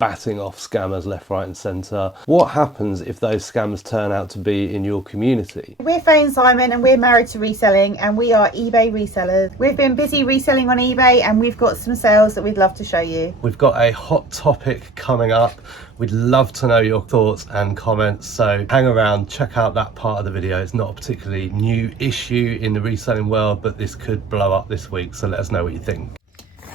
batting off scammers left, right and centre. What happens if those scammers turn out to be in your community? We're Faye and Simon and we're married to Reselling and we are eBay resellers. We've been busy reselling on eBay and we've got some sales that we'd love to show you. We've got a hot topic coming up. We'd love to know your thoughts and comments, so hang around, check out that part of the video. It's not a particularly new issue in the reselling world, but this could blow up this week, so let us know what you think.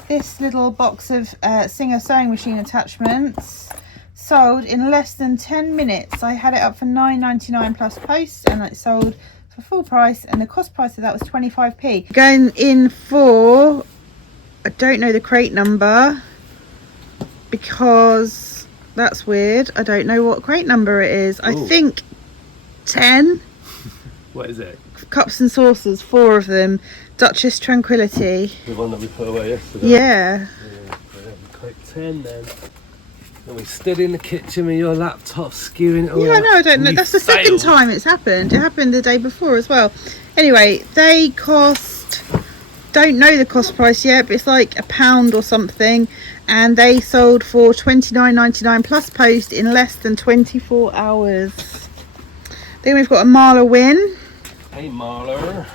This little box of Singer sewing machine attachments sold in less than 10 minutes. I had it up for £9.99 plus post and it sold for full price, and the cost price of that was 25p. Going in for, I don't know the crate number because that's weird. I don't know what crate number it is. Ooh. I think 10. What is it? Cups and saucers, 4 of them. Duchess Tranquility. The one that we put away yesterday. Yeah. Crate 10 then. And we stood in the kitchen with your laptop skewing it all. Yeah, no, I don't know. That's the second time it's happened. It happened the day before as well. Anyway, they cost, don't know the cost price yet, but it's like £1 or something. And they sold for £29.99 plus post in less than 24 hours. Then we've got a Marla win. Hey Marla.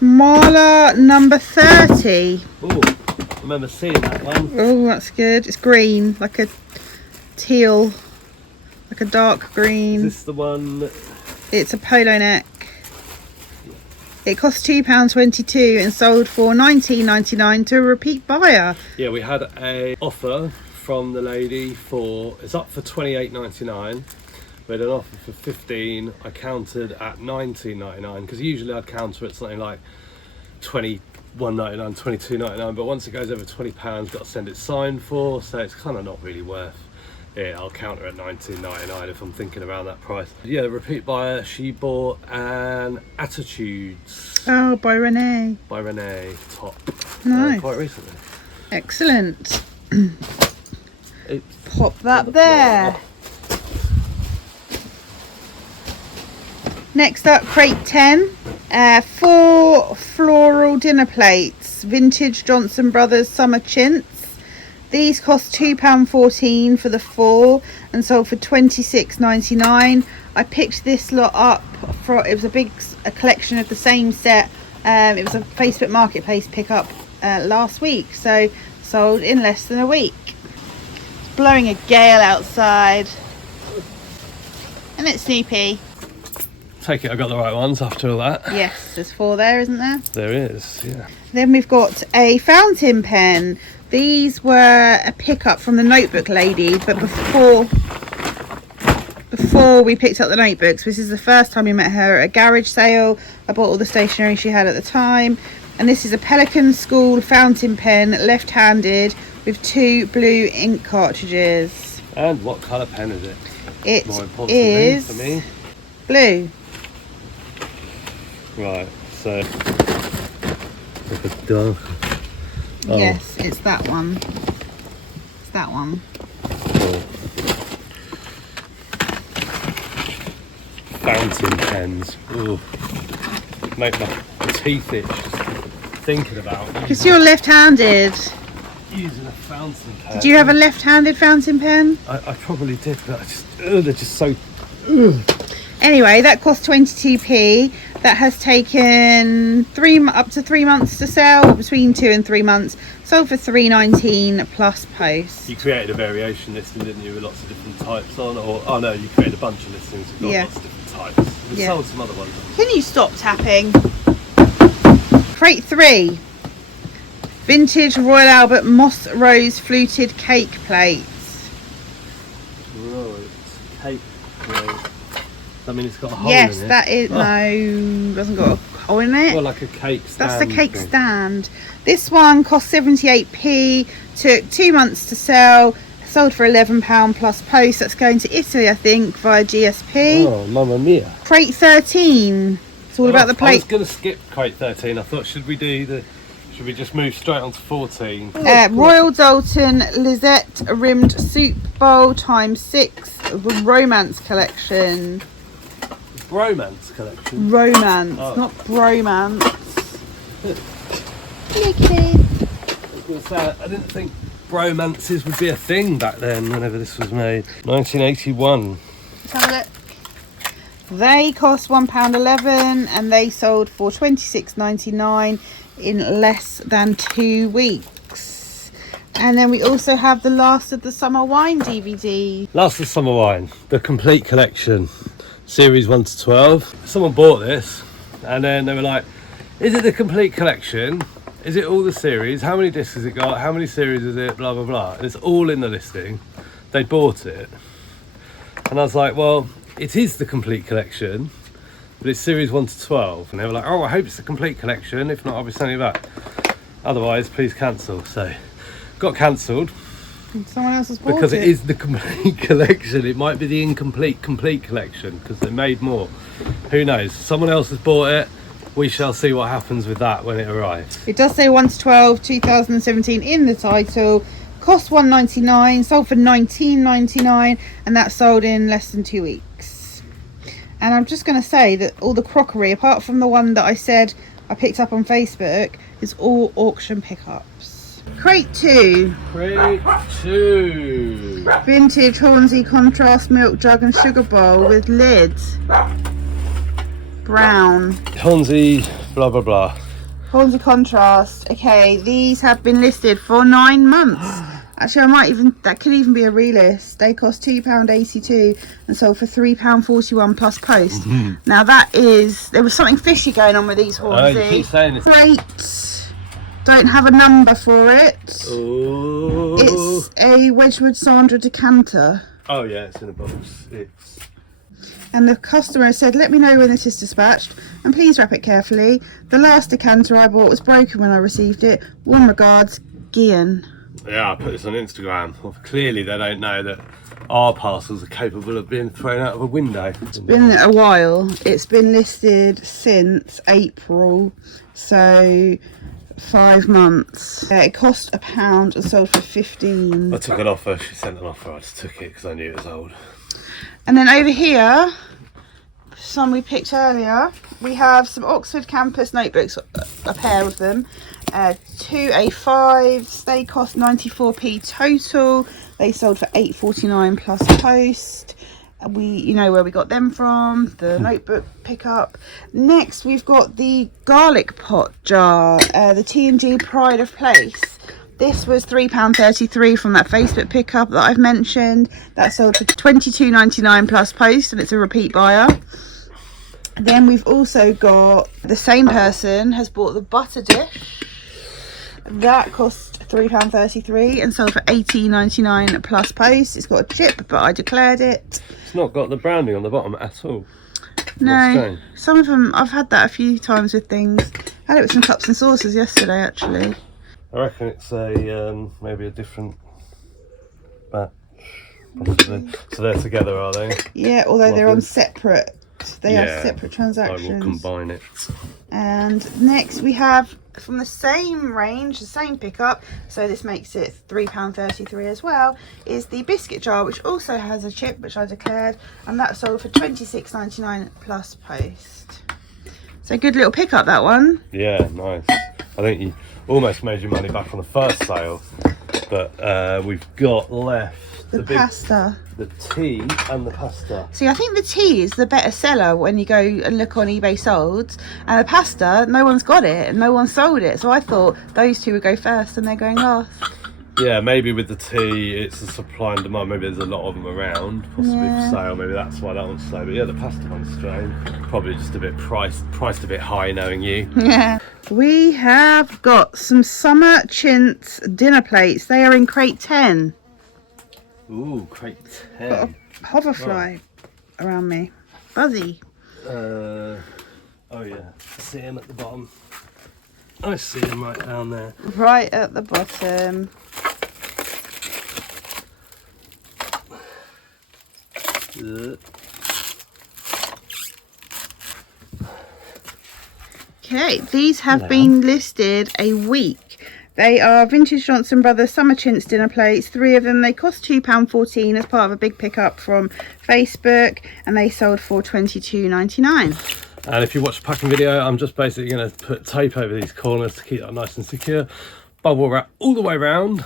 Marla number 30. Oh, I remember seeing that one. Oh, that's good. It's green, like a teal, like a dark green. Is this the one? It's a polo neck. It cost £2.22 and sold for £19.99 to a repeat buyer. Yeah, we had a offer from the lady for, it's up for £28.99. We had an offer for £15. I countered at £19.99 because usually I'd counter at something like £21.99, £22.99, but once it goes over £20, got to send it signed for, so it's kind of not really worth it. I'll counter at £19.99 if I'm thinking around that price. Yeah, the repeat buyer, she bought an Attitudes. Oh, by Renee. By Renee top. Nice. Quite recently. Excellent. Oops. Pop that there. Next up, crate 10. 4 floral dinner plates. Vintage Johnson Brothers Summer Chintz. These cost £2.14 for the 4 and sold for £26.99. I picked this lot up for, it was a collection of the same set. It was a Facebook Marketplace pickup last week, so sold in less than a week. It's blowing a gale outside. And it's Snoopy. Take it I got the right ones after all that. Yes, there's 4 there, isn't there? There is, yeah. Then we've got a fountain pen. These were a pickup from the notebook lady, but before we picked up the notebooks, this is the first time we met her at a garage sale. I bought all the stationery she had at the time, and this is a Pelican School fountain pen, left-handed, with 2 blue ink cartridges. And what colour pen is it? It more importantly for me. Blue. Right, so like a dark. Oh. Yes, it's that one. It's that one. Cool. Fountain pens. Ooh. Make my teeth itch just thinking about. Because you're left-handed. Using a fountain pen. Did you have a left-handed fountain pen? I probably did, but I just, they're just so. Ugh. Anyway, that cost 22p. That has taken up to 3 months to sell, between 2 and 3 months. Sold for £3.19 plus post. You created a variation listing, didn't you, with lots of different types on? Or oh no, you created a bunch of listings with lots of different types. We sold some other ones. Can you stop tapping? Crate 3. Vintage Royal Albert Moss Rose Fluted Cake Plates. Right, cake plate. I mean, it's got a hole yes, in it. That is, no, doesn't got a hole in it. Well, like a cake stand. That's the cake stand. This one cost 78p, took 2 months to sell, sold for £11 plus post. That's going to Italy, I think, via GSP. Oh, mamma mia. Crate 13. It's all about the plate. I was going to skip crate 13. I thought, should we just move straight on to 14? Royal Dalton Lizette Rimmed Soup Bowl ×6, the Romance Collection. Romance collection? Romance, not bromance. Look at it. I was going to say, I didn't think bromances would be a thing back then, whenever this was made. 1981. Let's have a look. They cost £1.11 and they sold for £26.99 in less than 2 weeks. And then we also have the Last of the Summer Wine DVD. Last of Summer Wine, the complete collection, series 1 to 12. Someone bought this and then they were like, is it the complete collection? Is it all the series? How many discs has it got? How many series is it? Blah, blah, blah. And it's all in the listing. They bought it. And I was like, well, it is the complete collection, but it's series 1 to 12. And they were like, oh, I hope it's the complete collection. If not, I'll be sending it back. Otherwise, please cancel. So, got cancelled. Someone else has bought because it. it is the complete collection. It might be the incomplete complete collection because they made more. Who knows? Someone else has bought it. We shall see what happens with that when it arrives. It does say 1 to 12, 2017 in the title. Cost £1.99, sold for £19.99, and that sold in less than 2 weeks. And I'm just going to say that all the crockery, apart from the one that I said I picked up on Facebook, is all auction pickups. Crate 2. Crate 2. Vintage Hornsey contrast milk jug and sugar bowl with lid. Brown. Hornsey, blah blah blah. Hornsey contrast. Okay, these have been listed for 9 months. Actually, that could even be a relist. They cost £2.82 and sold for £3.41 plus post. Now there was something fishy going on with these Hornsey. You keep saying this. Crate. Don't have a number for it. Ooh. It's a Wedgwood Sandra decanter. Oh yeah, it's in a box. And the customer said, let me know when this is dispatched and please wrap it carefully. The last decanter I bought was broken when I received it. Warm regards, Gian. Yeah, I put this on Instagram. Well, clearly they don't know that our parcels are capable of being thrown out of a window. It's been a while. It's been listed since April, so 5 months. It cost £1 and sold for 15. I took an offer. She sent an offer. I just took it because I knew it was old. And then over here, some we picked earlier, we have some Oxford Campus notebooks, a pair of them. 2 A5s, they cost 94p total. They sold for £8.49 plus post. You know where we got them from, the notebook pickup. Next we've got the garlic pot jar, the T&G Pride of Place. This was £3.33 from that Facebook pickup that I've mentioned. That sold for £22.99 plus post, and it's a repeat buyer. Then we've also got the same person has bought the butter dish. That cost £3.33 and sold for £18.99 plus post. It's got a chip, but I declared it. It's not got the branding on the bottom at all. No, some of them, I've had that a few times with things. I had it with some cups and saucers yesterday, actually. I reckon it's a maybe a different batch, possibly. So they're together, are they? Yeah, although they're on separate. They are separate I transactions. will combine it. And next we have from the same range, the same pickup, so this makes it £3.33 as well, is the biscuit jar, which also has a chip, which I declared, and that sold for £26.99 plus post. So good little pickup, that one. Yeah, nice. I think you almost made your money back on the first sale, but we've got left the pasta, the tea and the pasta. See, I think the tea is the better seller when you go and look on eBay solds, and the pasta, no one's got it and no one sold it, so I thought those two would go first and they're going last. Yeah, maybe with the tea it's a supply and demand. Maybe there's a lot of them around, possibly for sale. Maybe that's why that one's slow. But yeah, the pasta one's strange. Probably just a bit priced a bit high, knowing you. Yeah. We have got some summer chintz dinner plates. They are in crate 10. Ooh, crate 10. Got a hoverfly around me. Buzzy. Oh yeah, I see him at the bottom. I see him right down there. Right at the bottom. Okay, these have been listed a week. They are Vintage Johnson Brothers Summer Chintz dinner plates. 3 of them. They cost £2.14 as part of a big pickup from Facebook, and they sold for £22.99. And if you watch the packing video, I'm just basically going to put tape over these corners to keep that nice and secure. Bubble wrap all the way around,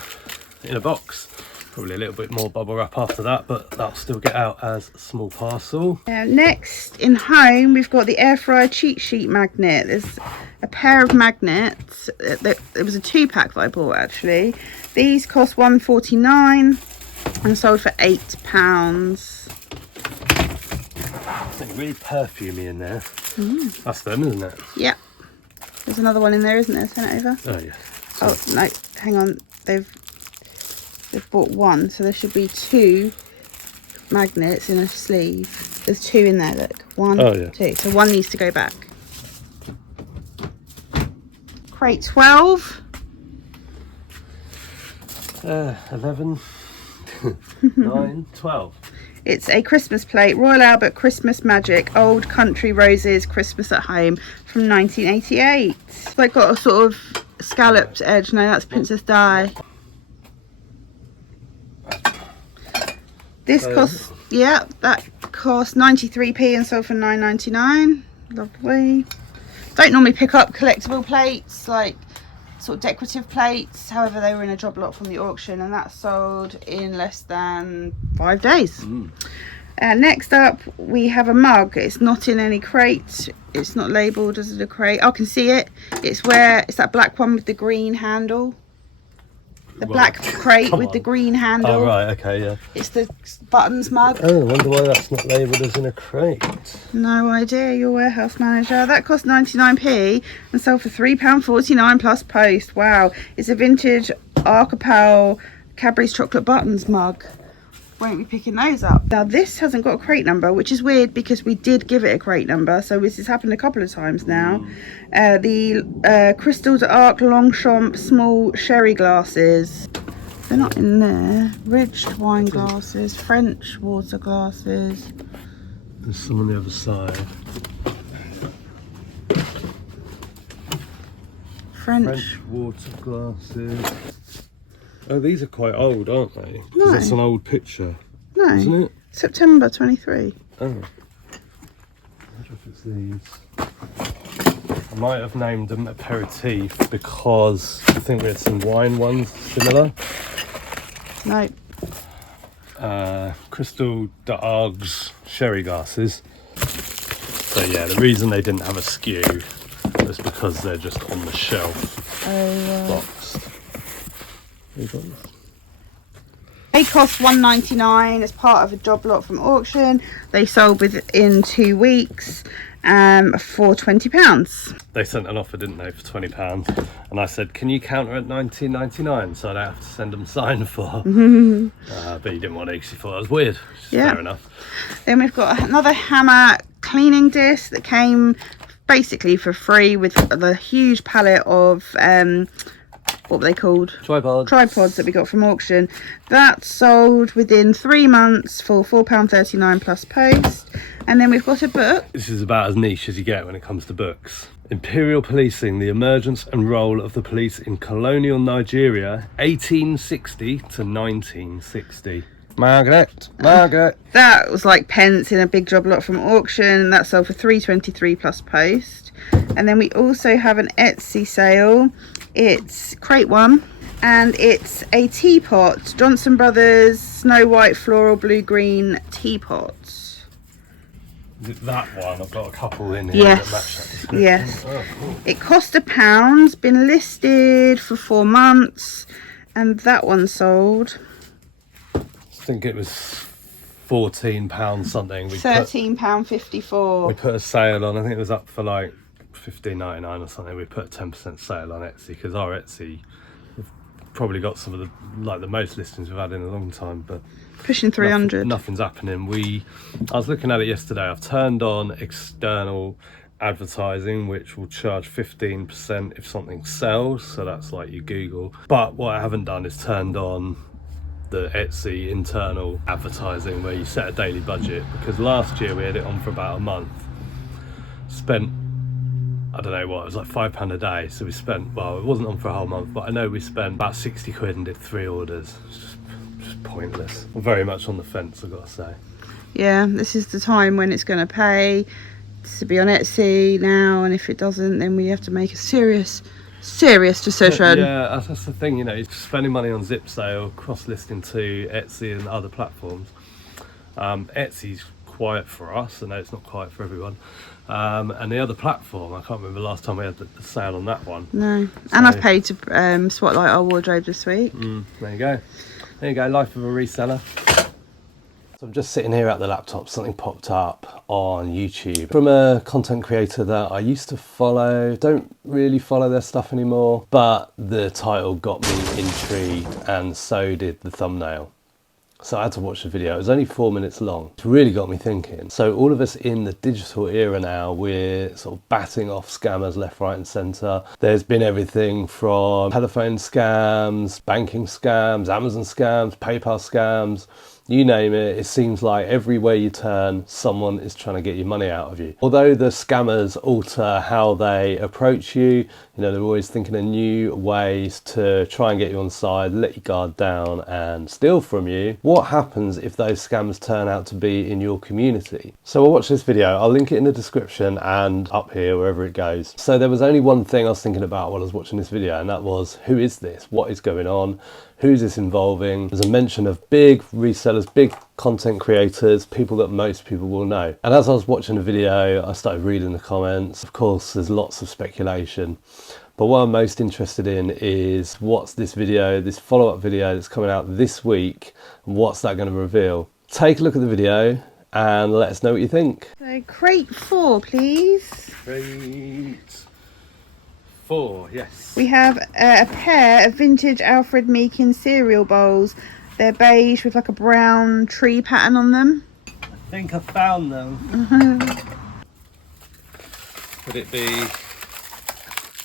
in a box. Probably a little bit more bubble wrap after that, but that'll still get out as a small parcel. Next in home, we've got the air fryer cheat sheet magnet. There's a pair of magnets. It was a 2-pack that I bought actually. These cost £1.49 and sold for £8. Something really perfumey in there. That's them, isn't it? Yep. There's another one in there, isn't there? Turn it over. Oh yeah. Oh no, hang on. They've bought one, so there should be 2 magnets in a sleeve. There's 2 in there, look. 1, oh, yeah. 2. So one needs to go back. Crate 12. 11, 9, 12. It's a Christmas plate, Royal Albert Christmas Magic, Old Country Roses, Christmas at Home from 1988. It's like got a sort of scalloped edge. No, that's Princess Di. This costs, yeah, that cost 93p and sold for 9.99. Lovely. Don't normally pick up collectible plates, like sort of decorative plates. However, they were in a job lot from the auction, and that sold in less than 5 days. Next up, we have a mug. It's not in any crate. It's not labelled as a crate. I can see it. It's that black one with the green handle. The black crate with the green handle. Oh right, okay, yeah. It's the buttons mug. Oh, I wonder why that's not labelled as in a crate. No idea, your warehouse manager. That cost 99p and sold for £3.49 plus post. Wow, it's a vintage Archipel Cadbury's chocolate buttons mug. Won't be picking those up. Now this hasn't got a crate number, which is weird because we did give it a crate number, so this has happened a couple of times now. The Crystal d'Arc Longchamp small sherry glasses, they're not in there. Ridged wine glasses, French water glasses. There's some on the other side. French water glasses. Oh, these are quite old, aren't they? No. That's an old picture, No, isn't it? September 23. Oh. I wonder if it's these. I might have named them aperitif because I think we had some wine ones similar. No. Crystal d'Arc's sherry glasses. So yeah, the reason they didn't have a skew was because they're just on the shelf, boxed. They cost £1.99 as part of a job lot from auction. They sold within 2 weeks for £20. They sent an offer, didn't they, for £20, and I said, can you counter at £19.99 so I don't have to send them signed for? But he didn't want to because he thought that was weird. Yeah. Fair enough. Then we've got another Hammer cleaning disc that came basically for free with the huge pallet of what were they called? Tripods that we got from auction. That sold within 3 months for £4.39 plus post. And then we've got a book. This is about as niche as you get when it comes to books. Imperial Policing, the emergence and role of the police in colonial Nigeria, 1860 to 1960. Margaret. That was like pence in a big job lot from auction. That sold for £3.23 plus post. And then we also have an Etsy sale. It's crate 1 and it's a teapot, Johnson Brothers Snow White Floral Blue Green teapot. That one, I've got a couple in here that match that description. Yes. Oh, cool. It cost £1, been listed for 4 months, and that one sold. I think it was £14 something. £13.54. We put a sale on, I think it was up for like $15.99 or something. We put a 10% sale on Etsy because our Etsy, we've probably got some of the most listings we've had in a long time, but pushing 300. Nothing's happening. I was looking at it yesterday. I've turned on external advertising, which will charge 15% if something sells, so that's like your Google. But what I haven't done is turned on the Etsy internal advertising where you set a daily budget, because last year we had it on for about a month, spent, I don't know what, it was like £5 a day. So we spent, well, it wasn't on for a whole month, but I know we spent about 60 quid and did 3 orders. It's just pointless. I'm very much on the fence, I've got to say. Yeah, this is the time when it's going to pay to be on Etsy now, and if it doesn't, then we have to make a serious serious decision. Yeah, that's the thing, you know, spending money on zip sale, cross-listing to Etsy and other platforms. Etsy's quiet for us, I know it's not quiet for everyone. And the other platform, I can't remember the last time we had the sale on that one. No, So, and I've paid to spotlight our wardrobe this week. There you go. There you go, life of a reseller. So I'm just sitting here at the laptop, something popped up on YouTube from a content creator that I used to follow. Don't really follow their stuff anymore, but the title got me intrigued and so did the thumbnail. So I had to watch the video. It was only 4 minutes long. It really got me thinking. So all of us in the digital era now, we're sort of batting off scammers left, right and centre. There's been everything from telephone scams, banking scams, Amazon scams, PayPal scams, you name it. It seems like everywhere you turn, someone is trying to get your money out of you. Although the scammers alter how they approach you, you know, they're always thinking of new ways to try and get you on side, let your guard down and steal from you. What happens if those scams turn out to be in your community? So I'll watch this video. I'll link it in the description and up here, wherever it goes. So there was only one thing I was thinking about while I was watching this video, and that was, who is this? What is going on? Who's this involving? There's a mention of big resellers, big content creators, people that most people will know. And as I was watching the video, I started reading the comments. Of course, there's lots of speculation. But what I'm most interested in is what's this video, this follow-up video that's coming out this week, and what's that going to reveal? Take a look at the video and let us know what you think. So crate 4, please. Crate 4, yes. We have a pair of vintage Alfred Meekin cereal bowls. They're beige with like a brown tree pattern on them. I think I found them. Would it be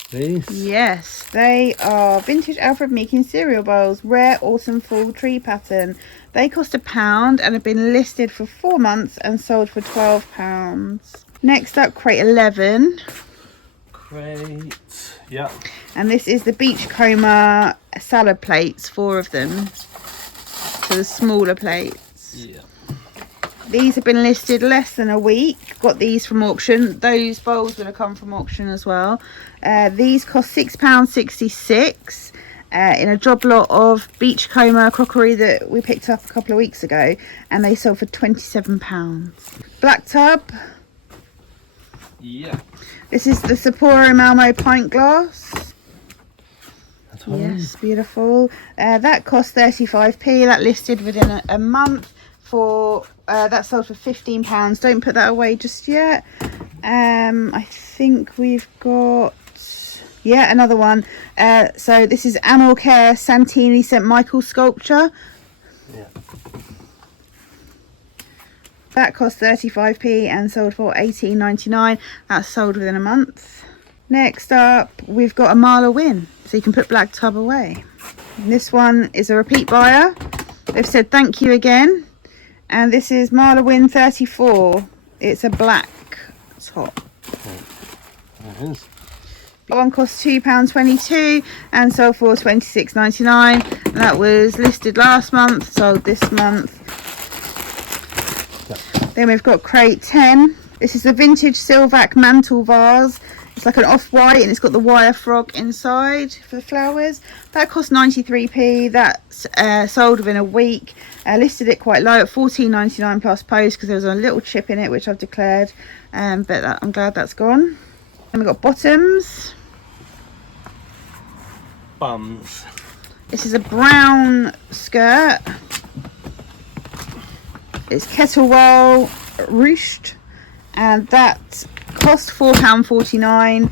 these? Yes, they are vintage Alfred Meekin cereal bowls, rare autumn fall tree pattern. They cost £1 and have been listed for 4 months and sold for £12. Next up, crate 11. Crate, yeah. And this is the Beachcomber salad plates, 4 of them. So the smaller plates. Yeah. These have been listed less than a week. Got these from auction. Those bowls would have come from auction as well. These cost £6.66 in a job lot of Beachcomber crockery that we picked up a couple of weeks ago, and they sold for £27. Black tub. Yeah. This is the Sapporo Malmo pint glass. That's one. Yes, beautiful. That cost 35p. That listed within a month. For that sold for £15. Don't put that away just yet. I think we've got another one. So this is Amor Care Santini St Michael sculpture. Yeah. That cost 35p and sold for £18.99. That's sold within a month. Next up, we've got a Marla Win, so you can put black tub away. And this one is a repeat buyer. They've said thank you again. And this is Marla Win 34. It's a black top. There it is. That one cost £2.22 and sold for £26.99. That was listed last month, sold this month. Yep. Then we've got crate 10. This is a vintage Silvac mantle vase. It's like an off-white and it's got the wire frog inside for the flowers. That cost 93p. That's sold within a week. Listed it quite low at £14.99 plus post because there was a little chip in it which I've declared. But I'm glad that's gone. And we've got bottoms. Bums. This is a brown skirt. It's Kettlewell ruched. And that cost £4.49.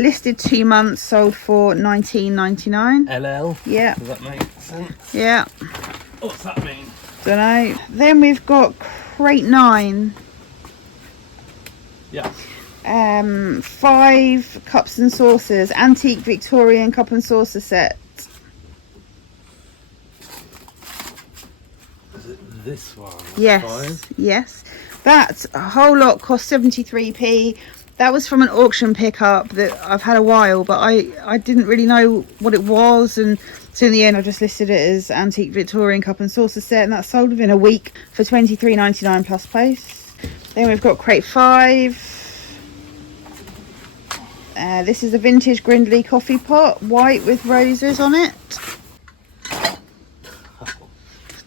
Listed 2 months, sold for £19.99. LL. Yeah. Does that make sense? Yeah. What's that mean? Don't know. Then we've got crate 9. Yeah. 5 cups and saucers, antique Victorian cup and saucer set. Is it this one? Yes, yes. That whole lot cost 73p. That was from an auction pickup that I've had a while, but I didn't really know what it was, and so in the end I just listed it as antique Victorian cup and saucer set, and that sold within a week for £23.99 plus post. Then we've got crate 5. This is a vintage Grindley coffee pot, white with roses on it.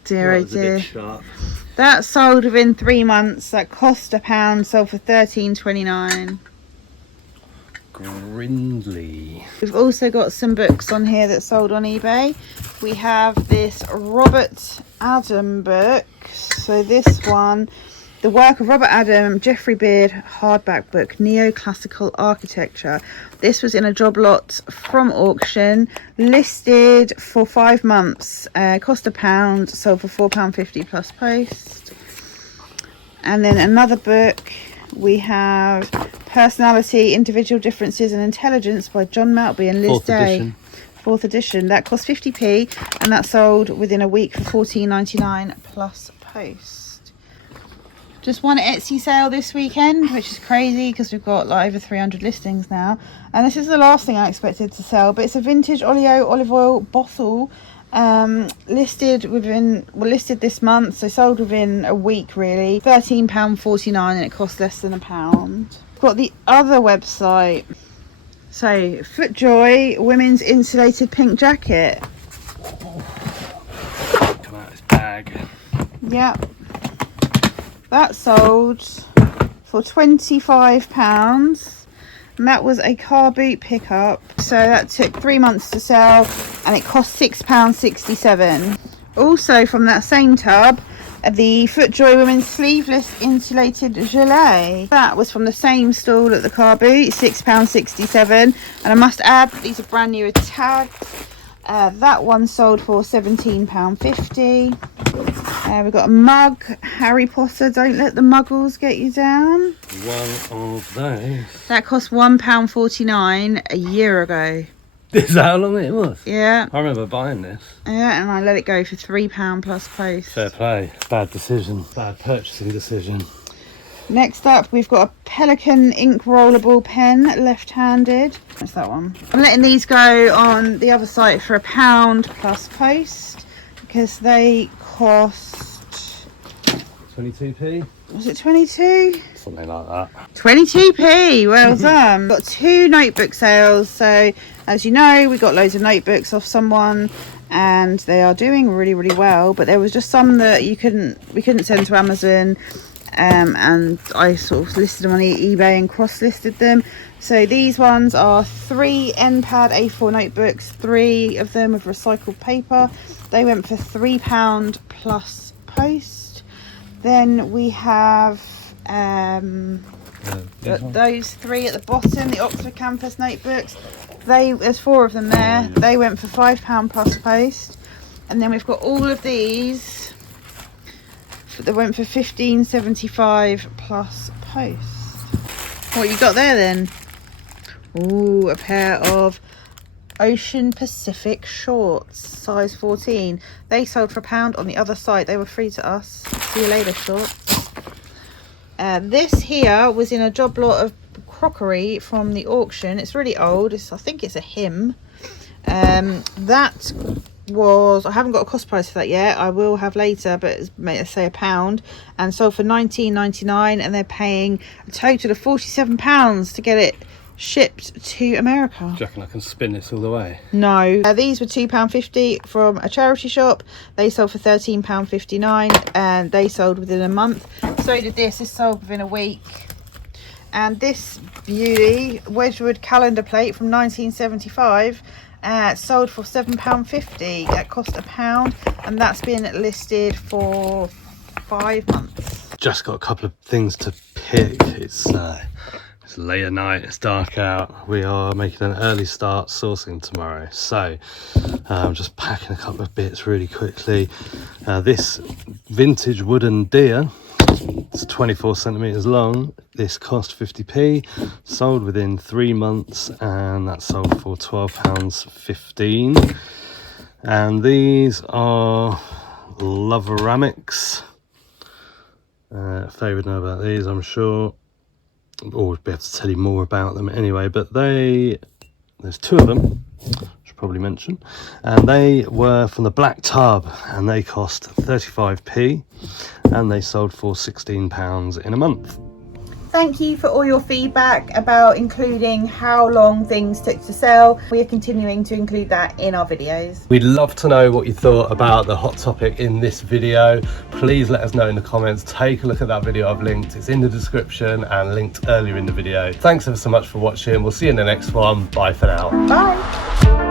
Dear oh dear. That sold within 3 months. That cost £1, sold for £13.29. Grindley. We've also got some books on here that sold on eBay. We have this Robert Adam book. So this one, the work of Robert Adam, Geoffrey Beard, hardback book, Neoclassical Architecture. This was in a job lot from auction, listed for 5 months, cost £1, sold for £4.50 plus post. And then another book, we have Personality, Individual Differences and Intelligence by John Maltby and Liz Day. 4th edition. That cost 50p and that sold within a week for £14.99 plus post. Just one Etsy sale this weekend, which is crazy because we've got like over 300 listings now. And this is the last thing I expected to sell, but it's a vintage olive oil bottle, listed this month, so sold within a week really. £13.49 and it cost less than £1. We've got the other website. So FootJoy women's insulated pink jacket. Come out of this bag. Yep. That sold for £25 and that was a car boot pickup. So that took 3 months to sell and it cost £6.67. Also from that same tub, the FootJoy women's sleeveless insulated gilet. That was from the same stall at the car boot, £6.67. And I must add, these are brand new tags. That one sold for £17.50. We've got a mug, Harry Potter, don't let the muggles get you down. One of those. That cost £1.49 a year ago. Is that how long it was? Yeah. I remember buying this. Yeah, and I let it go for £3 plus post. Fair play. Bad decision. Bad purchasing decision. Next up, we've got a Pelican ink rollable pen, left-handed. What's that one? I'm letting these go on the other site for £1 plus post because they cost 22p. Was it 22? Something like that. 22p. Well done. Got 2 notebook sales. So as you know, we got loads of notebooks off someone, and they are doing really, really well. But there was just some that we couldn't send to Amazon. And I sort of listed them on eBay and cross-listed them. So these ones are 3 NPAD A4 notebooks, 3 of them with recycled paper. They went for £3 plus post. Then we have those 3 at the bottom, the Oxford Campus notebooks. There's 4 of them there. They went for £5 plus post. And then we've got all of these. They went for $15.75 plus post. What you got there then? Ooh, a pair of Ocean Pacific shorts, size 14. They sold for £1 on the other site. They were free to us. See you later, shorts. This here was in a job lot of crockery from the auction. It's really old. I think it's a hymn. That was, I haven't got a cost price for that yet. I will have later, but let's say £1, and sold for $19.99, and they're paying a total of £47 to get it shipped to America. Do you reckon I can spin this all the way? No. These were £2.50 from a charity shop. They sold for £13.59 and they sold within a month. So did this. This sold within a week. And this beauty, Wedgwood calendar plate from 1975, sold for £7.50. That cost £1 and that's been listed for 5 months. Just got a couple of things to pick. It's late at night, it's dark out. We are making an early start sourcing tomorrow, so I'm just packing a couple of bits really quickly. This vintage wooden deer, it's 24 centimeters long. This cost 50p, sold within 3 months, and that sold for £12.15. And these are Loveramics. Faye would know about these, I'm sure, or be able to tell you more about them anyway. But there's 2 of them, should probably mention, and they were from the Black Tub, and they cost 35p, and they sold for £16 in a month. Thank you for all your feedback about including how long things took to sell. We are continuing to include that in our videos. We'd love to know what you thought about the hot topic in this video. Please let us know in the comments. Take a look at that video I've linked. It's in the description and linked earlier in the video. Thanks ever so much for watching. We'll see you in the next one. Bye for now. Bye.